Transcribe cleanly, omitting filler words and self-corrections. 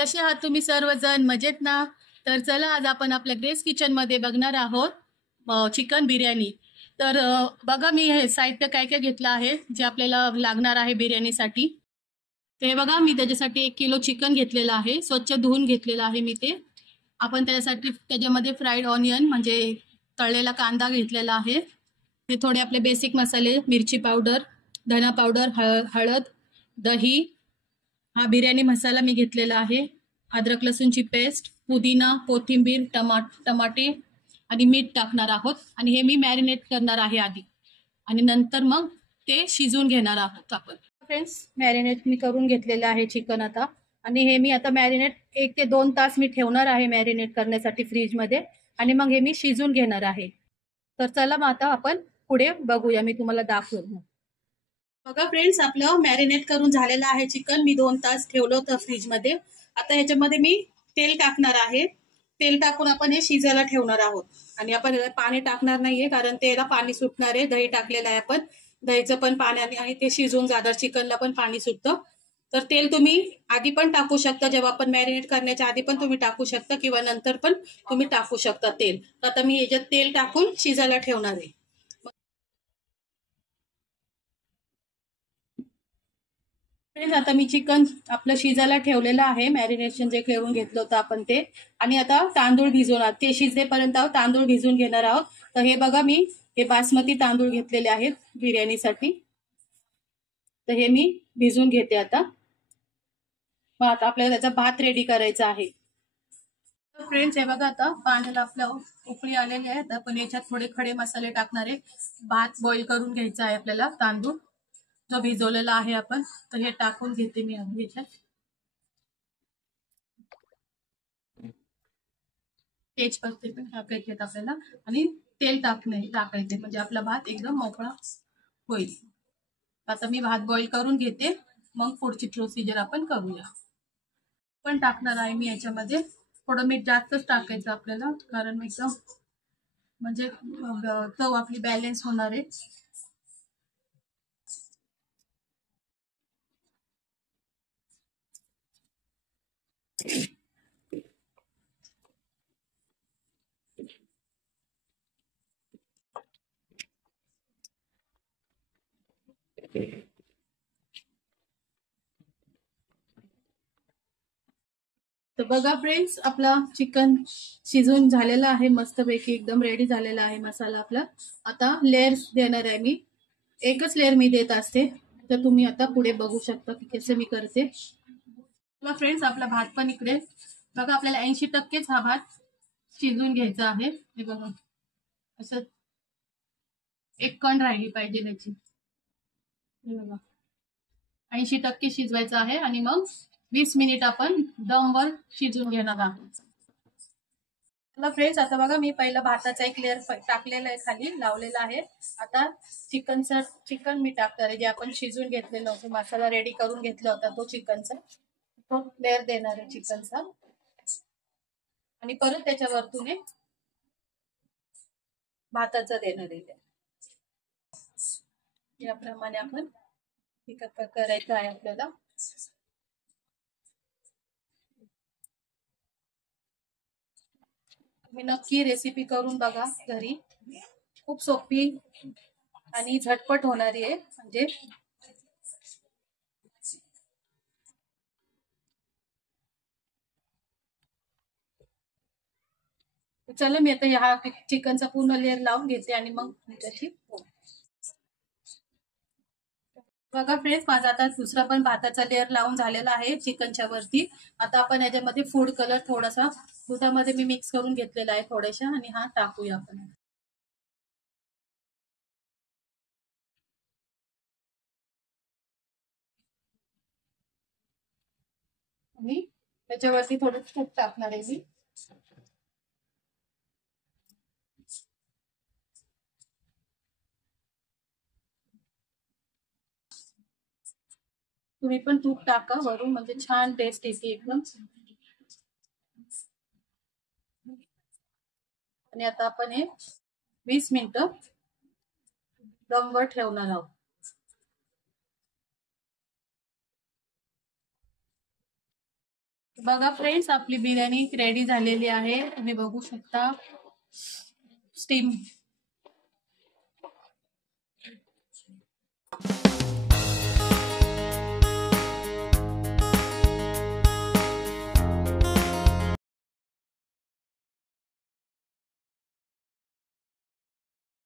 कसे आहात तुम्ही सर्वजण? मजेत ना? तर चला आज आपण आपल्या ग्रेस किचन मध्ये बघणार आहोत चिकन बिर्याणी. तर बघा मी हे साहित्य काय काय घेतलं आहे जे आपल्याला लागणार आहे बिर्याणीसाठी. ते बघा मी त्याच्यासाठी 1 किलो चिकन घेतलेलं आहे, स्वच्छ धुवून घेतलेलं आहे मी ते. आपण त्याच्यासाठी त्याच्यामध्ये फ्राईड ऑनियन म्हणजे तळलेला कांदा घेतलेला आहे. ते थोडे आपले बेसिक मसाले, मिरची पावडर, धना पावडर, हळद, दही, हा बिर्याणी मसाला मी घेतलेला आहे, अद्रक लसूणची पेस्ट, पुदिना, कोथिंबीर, टमाटे आणि मीठ टाकणार आहोत आणि हे मी मॅरिनेट करणार आहे आधी आणि नंतर मग ते शिजवून घेणार आहोत आपण. फ्रेंड्स, मॅरिनेट मी करून घेतलेलं आहे चिकन आता आणि हे मी आता मॅरिनेट 1 ते 2 तास मी ठेवणार आहे मॅरिनेट करण्यासाठी फ्रीजमध्ये आणि मग हे मी शिजवून घेणार आहे. तर चला मग आता आपण पुढे बघूया, मी तुम्हाला दाखवेन. बघा फ्रेंड्स, आपलं मॅरिनेट करून झालेलं आहे चिकन. मी 2 तास ठेवलं होतं फ्रीजमध्ये. आता ह्याच्यामध्ये मी तेल टाकणार आहे. तेल टाकून आपण हे शिजायला ठेवणार आहोत आणि आपण पाणी टाकणार नाहीये कारण तेला पाणी सुटणार आहे. दही टाकलेलं आहे आपण, दहीचं पण पाण्याने आणि ते शिजून जाणार, चिकनला पण पाणी सुटतं. तर तेल तुम्ही आधी पण टाकू शकता, जेव्हा आपण मॅरिनेट करण्याच्या आधी पण तुम्ही टाकू शकता किंवा नंतर पण तुम्ही टाकू शकता तेल. आता मी याच्यात तेल टाकून शिजायला ठेवणार आहे. आता मी चिकन आपलं शिजायला ठेवलेलं आहे, मॅरिनेशन जे करून घेतलं होतं आपण ते. आणि आता तांदूळ भिजवणार, ते शिजेपर्यंत तांदूळ भिजवून घेणार आहोत. तर हे बघा मी हे बासमती तांदूळ घेतलेले आहेत बिर्याणीसाठी. तर हे मी भिजवून घेते आता. मग आता आपल्याला त्याचा भात रेडी करायचा आहे. फ्रेंड्स, हे बघा आता पाण्याला आपल्या उकळी आलेली आहे. आपण याच्यात थोडे खडे मसाले टाकणार आहे. भात बॉईल करून घ्यायचा आहे आपल्याला, तांदूळ जो भिजवलेला आहे आपण. तर हे टाकून घेते मी ह्याच्यात. तेजपत्ते पण टाकायचे आपल्याला आणि तेल टाकायचे म्हणजे आपला भात एकदम मोकळा होईल. आता मी भात बॉईल करून घेते, मग पुढची प्रोसिजर आपण करूया. पण टाकणार आहे मी याच्यामध्ये थोडं मीठ जास्तच टाकायचं आपल्याला कारण एकदम म्हणजे चव आपली बॅलन्स होणार आहे. तर बघा फ्रेंड्स, आपला चिकन शिजून झालेला आहे, मस्तपैकी एकदम रेडी झालेला आहे मसाला आपला. आता लेअर्स देणार आहे मी, एकच लेअर मी देत असते. तर तुम्ही आता पुढे बघू शकता की कसे मी करते. फ्रेंड्स, आपला भात पण इकडे बघा, आपल्याला 80%च हा भात शिजवून घ्यायचा आहे. हे बघा असं एक कण राहिली पाहिजे त्याची. हे बघा 80% शिजवायचं आहे आणि मग 20 मिनिट आपण दमवर शिजवून घेणार आहोत. फ्रेंड्स, आता बघा मी पहिला भाताचा एक लेअर टाकलेला आहे, खाली लावलेला आहे. आता चिकन मी टाकणार आहे, जे आपण शिजवून घेतलेलं होतं, मसाला रेडी करून घेतला होता तो चिकनचा, तो लेअर देणार आहे चिकनचा. आणि परत त्याच्या वरतून भाताचा देणार आहे. याप्रमाणे आपण करायचं आहे आपल्याला. तुम्ही नक्की रेसिपी करून बघा घरी, खूप सोपी आणि झटपट होणारी आहे. म्हणजे चला मी आता हा चिकनचा पूर्ण लेअर लावून घेते आणि मग त्याची बघा फ्रेंड्स, माझा आता दुसरा पण भाताचा लेअर लावून झालेला आहे चिकनच्या वरती. आता आपण याच्यामध्ये फूड कलर थोडासा दुधामध्ये मी मिक्स करून घेतलेला आहे थोड्याशा आणि हा टाकूया आपण. आणि त्याच्यावरती थोडं तूप टाकणार आहे मी. तुम्ही पण तूप टाका वरून, म्हणजे छान टेस्ट येते एकदम. आणि आता आपण हे 20 मिनिटं दमवर ठेवणार आहोत. बघा फ्रेंड्स, आपली बिर्याणी रेडी झालेली आहे, तुम्ही बघू शकता. स्टीम